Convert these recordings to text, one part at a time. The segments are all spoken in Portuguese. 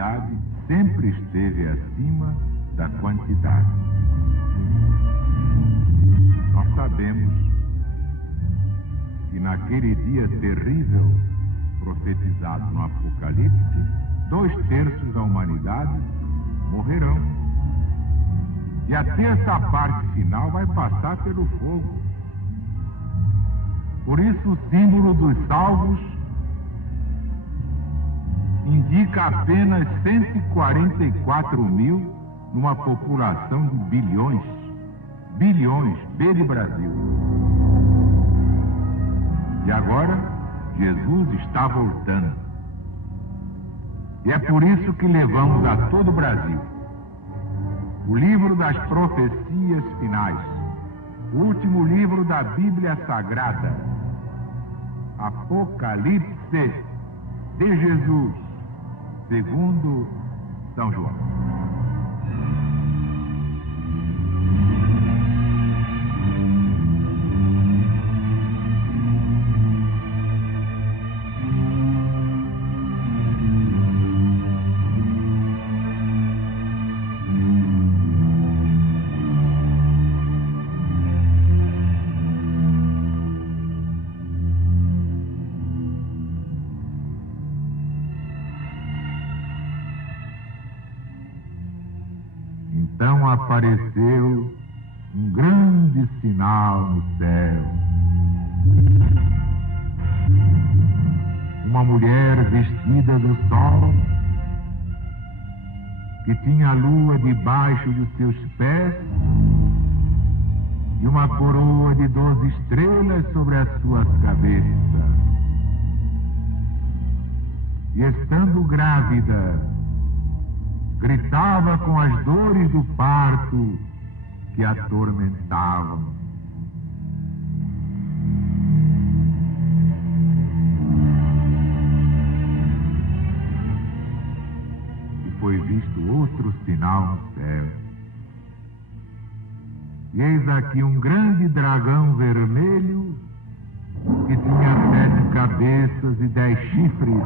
qualidade sempre esteve acima da quantidade. Nós sabemos que naquele dia terrível profetizado no Apocalipse, 2/3 da humanidade morrerão. E a terça parte final vai passar pelo fogo. Por isso o símbolo dos salvos indica apenas 144 mil numa população de bilhões. Bilhões, B de Brasil. E agora, Jesus está voltando. E é por isso que levamos a todo o Brasil o livro das profecias finais, o último livro da Bíblia Sagrada, Apocalipse de Jesus, segundo São João. Então apareceu um grande sinal no céu. Uma mulher vestida do sol, que tinha a lua debaixo dos seus pés e uma coroa de 12 estrelas sobre as suas cabeças. E estando grávida, gritava com as dores do parto que a atormentavam. E foi visto outro sinal no céu. E eis aqui um grande dragão vermelho que tinha 7 cabeças e 10 chifres.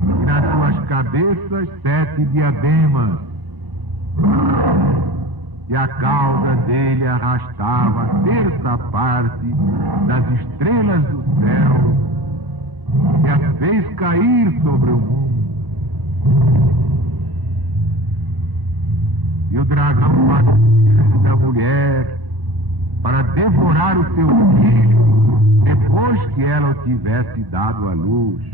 E nas suas cabeças 7 diademas, e a cauda dele arrastava a terça parte das estrelas do céu e as fez cair sobre o mundo. E o dragão partiu da mulher para devorar o seu filho depois que ela o tivesse dado à luz.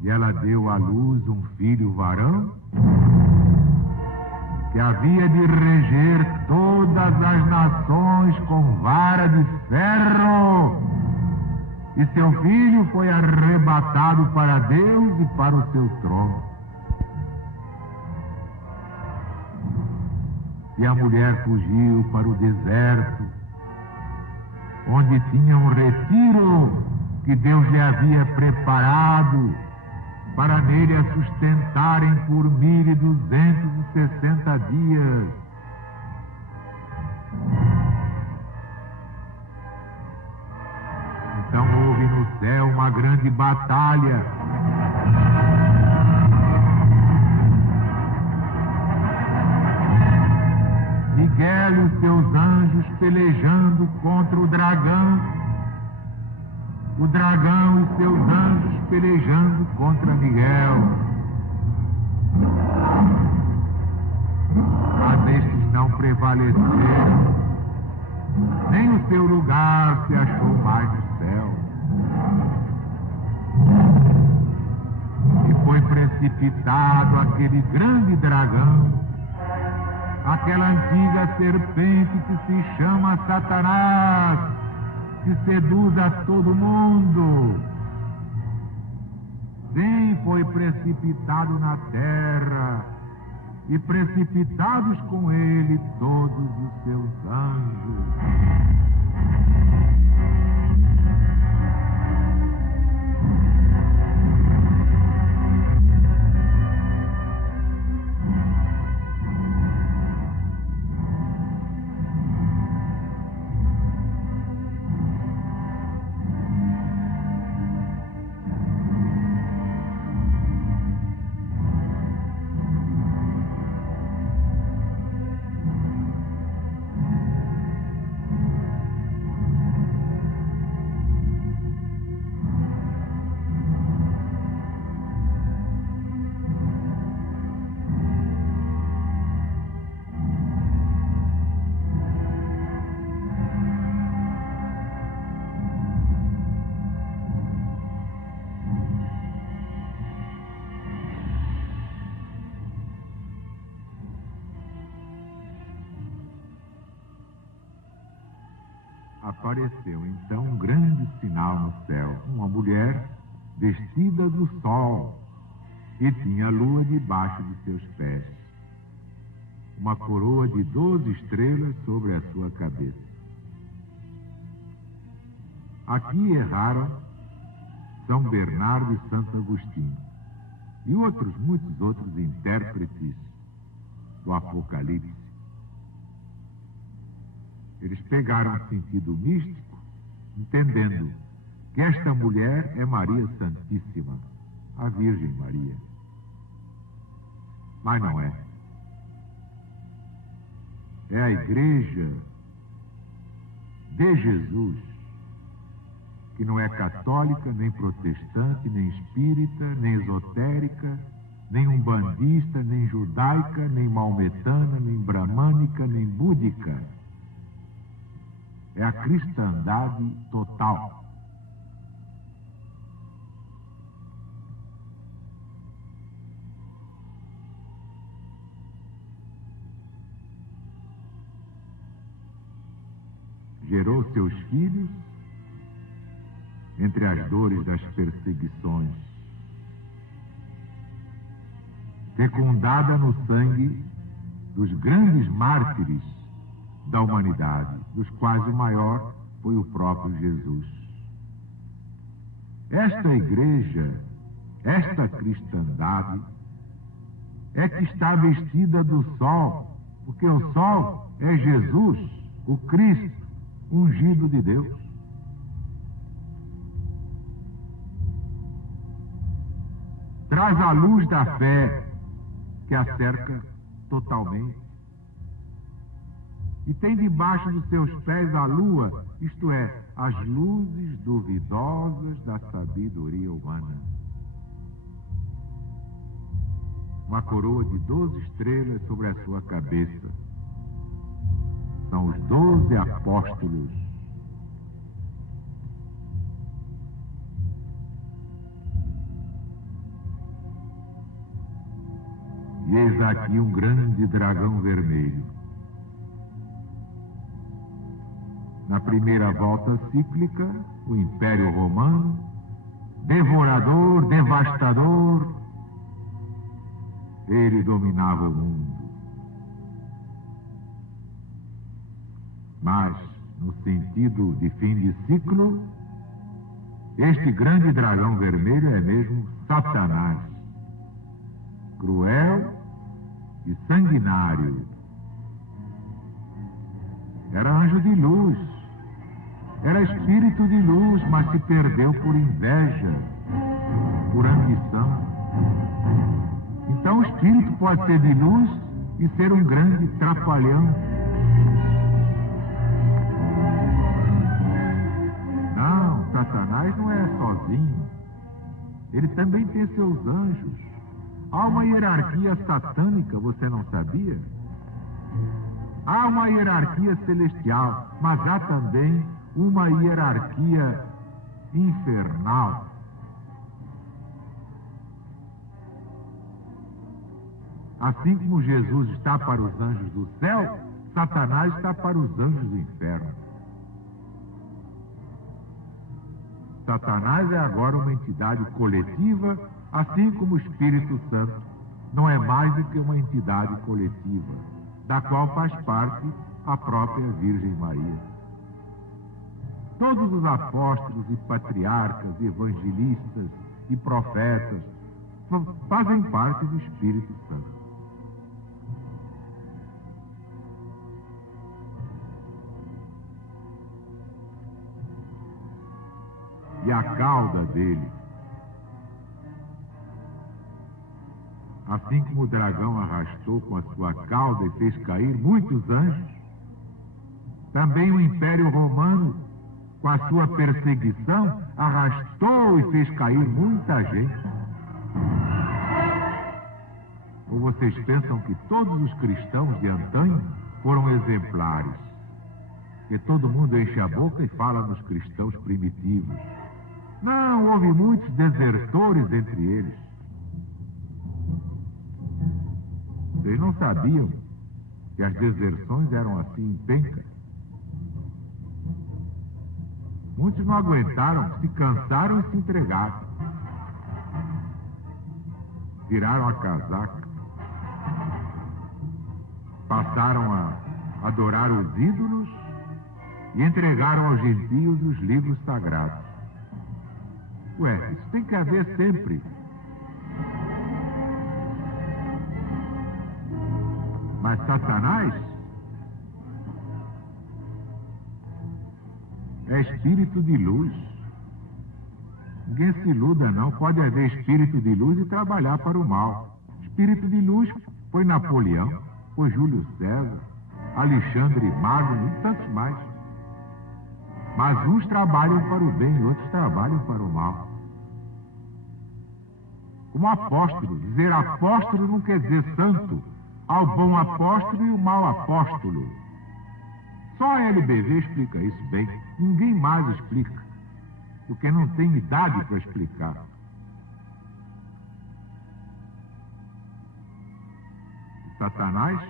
E ela deu à luz um filho varão, que havia de reger todas as nações com vara de ferro. E seu filho foi arrebatado para Deus e para o seu trono. E a mulher fugiu para o deserto, onde tinha um retiro que Deus lhe havia preparado, para nele a sustentarem por 1260 dias. Então houve no céu uma grande batalha. Miguel e os seus anjos pelejando contra o dragão e seus anjos pelejando contra Miguel. Mas estes não prevaleceram, nem o seu lugar se achou mais no céu. E foi precipitado aquele grande dragão, aquela antiga serpente que se chama Satanás, que seduz a todo mundo. Sim, foi precipitado na terra, e precipitados com ele todos os seus anjos. apareceu então um grande sinal no céu, uma mulher vestida do sol e tinha a lua debaixo de seus pés, uma coroa de 12 estrelas sobre a sua cabeça. Aqui erraram São Bernardo e Santo Agostinho e muitos outros intérpretes do Apocalipse. Eles pegaram o sentido místico, entendendo que esta mulher é Maria Santíssima, a Virgem Maria. Mas não é. É a Igreja de Jesus, que não é católica, nem protestante, nem espírita, nem esotérica, nem umbandista, nem judaica, nem maometana, nem bramânica, nem búdica. É a cristandade total. Gerou seus filhos entre as dores das perseguições, fecundada no sangue dos grandes mártires da humanidade, dos quais o maior foi o próprio Jesus. Esta igreja, esta cristandade, é que está vestida do sol, porque o sol é Jesus, o Cristo, ungido de Deus. Traz a luz da fé que a cerca totalmente. E tem debaixo dos seus pés a lua, isto é, as luzes duvidosas da sabedoria humana. Uma coroa de 12 estrelas sobre a sua cabeça. São os 12 apóstolos. E eis aqui um grande dragão vermelho. Na primeira volta cíclica, o Império Romano, devorador, devastador, ele dominava o mundo. Mas, no sentido de fim de ciclo, este grande dragão vermelho é mesmo Satanás, cruel e sanguinário. Era anjo de luz, era espírito de luz, mas se perdeu por inveja, por ambição. Então o espírito pode ser de luz e ser um grande trapalhão. Não, Satanás não é sozinho. Ele também tem seus anjos. Há uma hierarquia satânica, você não sabia? Há uma hierarquia celestial, mas há também uma hierarquia infernal. Assim como Jesus está para os anjos do céu, Satanás está para os anjos do inferno. Satanás é agora uma entidade coletiva, assim como o Espírito Santo não é mais do que uma entidade coletiva, da qual faz parte a própria Virgem Maria. Todos os apóstolos e patriarcas, e evangelistas e profetas fazem parte do Espírito Santo. E a cauda dele, assim como o dragão arrastou com a sua cauda e fez cair muitos anjos, também o Império Romano, com a sua perseguição, arrastou e fez cair muita gente. Ou vocês pensam que todos os cristãos de antanho foram exemplares? Que todo mundo enche a boca e fala nos cristãos primitivos. Não, houve muitos desertores entre eles. Vocês não sabiam que as deserções eram assim em penca? Muitos não aguentaram, se cansaram e se entregaram. Viraram a casaca. Passaram a adorar os ídolos e entregaram aos gentios os livros sagrados. Ué, isso tem que haver sempre. Mas Satanás é espírito de luz. Ninguém se iluda, não. Pode haver espírito de luz e trabalhar para o mal. Espírito de luz foi Napoleão, foi Júlio César, Alexandre Magno e tantos mais. Mas uns trabalham para o bem e outros trabalham para o mal. Como apóstolo, dizer apóstolo não quer dizer santo. Há o bom apóstolo e o mau apóstolo. Só a LBV explica isso bem. Ninguém mais explica, porque não tem idade para explicar. E Satanás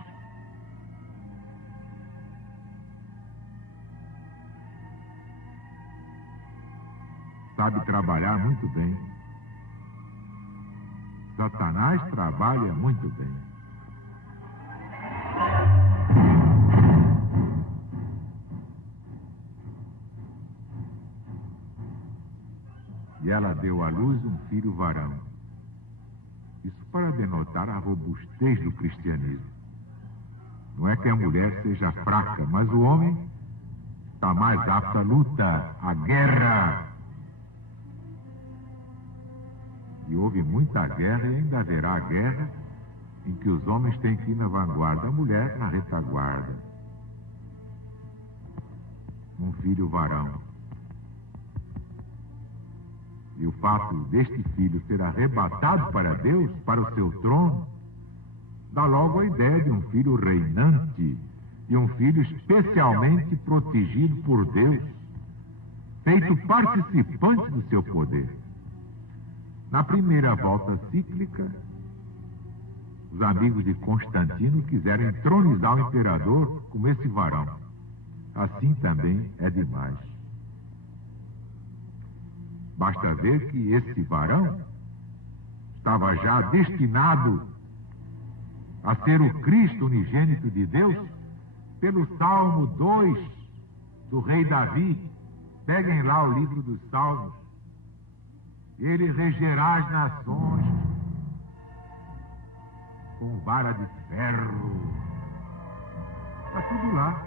sabe trabalhar muito bem. Satanás trabalha muito bem. E ela deu à luz um filho varão. Isso para denotar a robustez do cristianismo. Não é que a mulher seja fraca, mas o homem está mais apto à luta, à guerra. E houve muita guerra e ainda haverá guerra em que os homens têm que ir na vanguarda, a mulher na retaguarda. Um filho varão. E o fato deste filho ser arrebatado para Deus, para o seu trono, dá logo a ideia de um filho reinante, de um filho especialmente protegido por Deus, feito participante do seu poder. Na primeira volta cíclica, os amigos de Constantino quiseram entronizar o imperador como esse varão. Assim também é demais. Basta ver que esse varão estava já destinado a ser o Cristo unigênito de Deus pelo Salmo 2 do rei Davi. Peguem lá o livro dos Salmos. Ele regerá as nações com vara de ferro. Está tudo lá.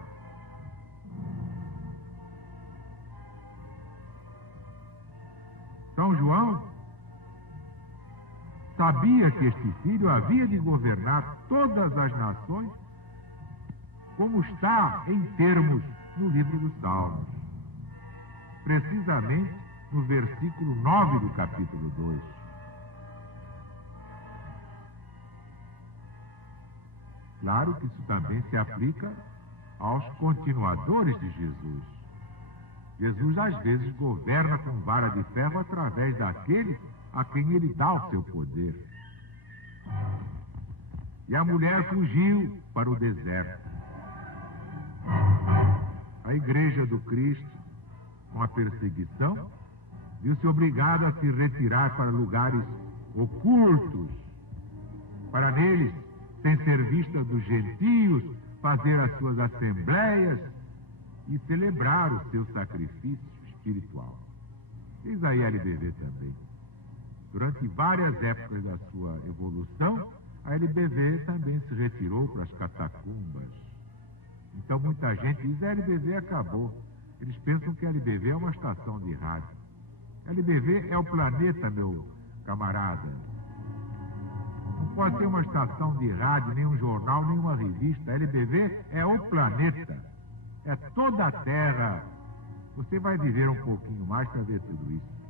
São João sabia que este filho havia de governar todas as nações, como está em termos no livro dos Salmos. Precisamente no versículo 9 do capítulo 2. Claro que isso também se aplica aos continuadores de Jesus. Jesus, às vezes, governa com vara de ferro através daquele a quem ele dá o seu poder. E a mulher fugiu para o deserto. A igreja do Cristo, com a perseguição, viu-se obrigada a se retirar para lugares ocultos, para neles, sem ser vista dos gentios, fazer as suas assembleias e celebrar o seu sacrifício espiritual. Diz a LBV também. Durante várias épocas da sua evolução, a LBV também se retirou para as catacumbas. Então muita gente diz, a LBV acabou. Eles pensam que a LBV é uma estação de rádio. A LBV é o planeta, meu camarada. Não pode ser uma estação de rádio, nem um jornal, nem uma revista. A LBV é o planeta. É toda a Terra. Você vai viver um pouquinho mais para ver tudo isso.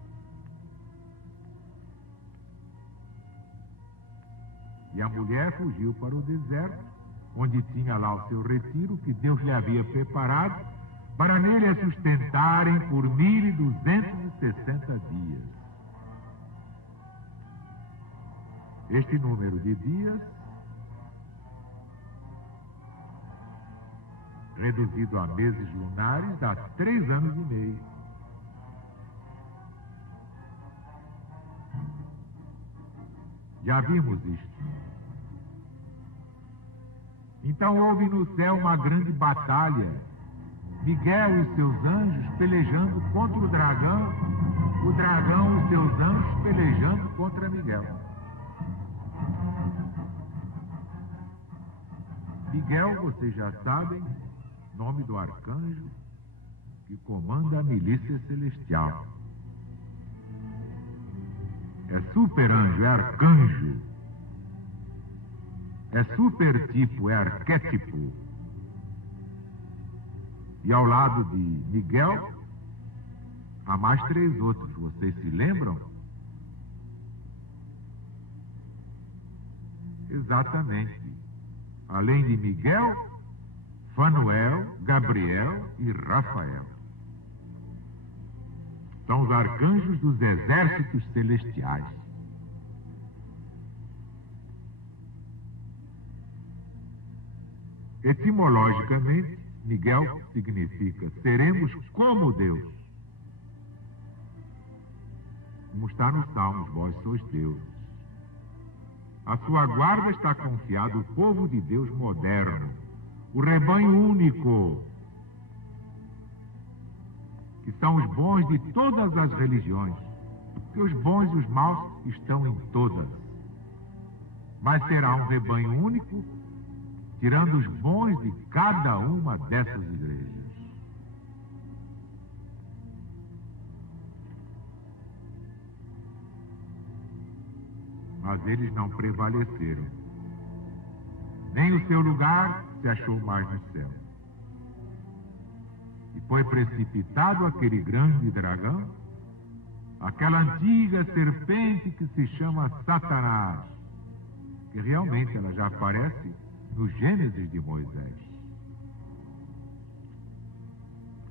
E a mulher fugiu para o deserto, onde tinha lá o seu retiro, que Deus lhe havia preparado, para nele a sustentarem por 1260 dias. Este número de dias, reduzido a meses lunares, dá 3 anos e meio. Já vimos isto. Então houve no céu uma grande batalha. Miguel e seus anjos pelejando contra o dragão e seus anjos pelejando contra Miguel. Miguel, vocês já sabem, nome do arcanjo que comanda a milícia celestial. É super anjo, é arcanjo. É super tipo, é arquétipo. E ao lado de Miguel, há mais 3 outros. Vocês se lembram? Exatamente. Além de Miguel, Fanuel, Gabriel e Rafael. São os arcanjos dos exércitos celestiais. Etimologicamente, Miguel significa seremos como Deus. Como está nos Salmos, vós sois deuses. A sua guarda está confiado o povo de Deus moderno, o rebanho único, que são os bons de todas as religiões, porque os bons e os maus estão em todas. Mas será um rebanho único, tirando os bons de cada uma dessas igrejas. Mas eles não prevaleceram. Nem o seu lugar se achou mais no céu. E foi precipitado aquele grande dragão, aquela antiga serpente que se chama Satanás, que realmente ela já aparece no Gênesis de Moisés.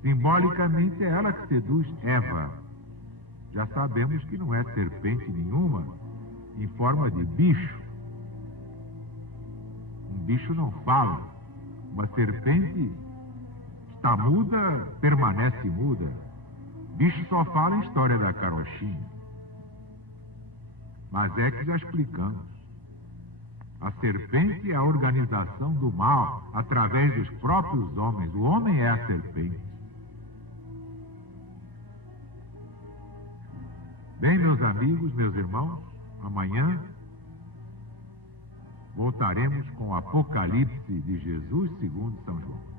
Simbolicamente é ela que seduz Eva. Já sabemos que não é serpente nenhuma em forma de bicho. Um bicho não fala. Uma serpente está muda, permanece muda. Bicho só fala em história da carochinha. Mas é que já explicamos. A serpente é a organização do mal através dos próprios homens. O homem é a serpente. Bem, meus amigos, meus irmãos, amanhã voltaremos com o Apocalipse de Jesus segundo São João.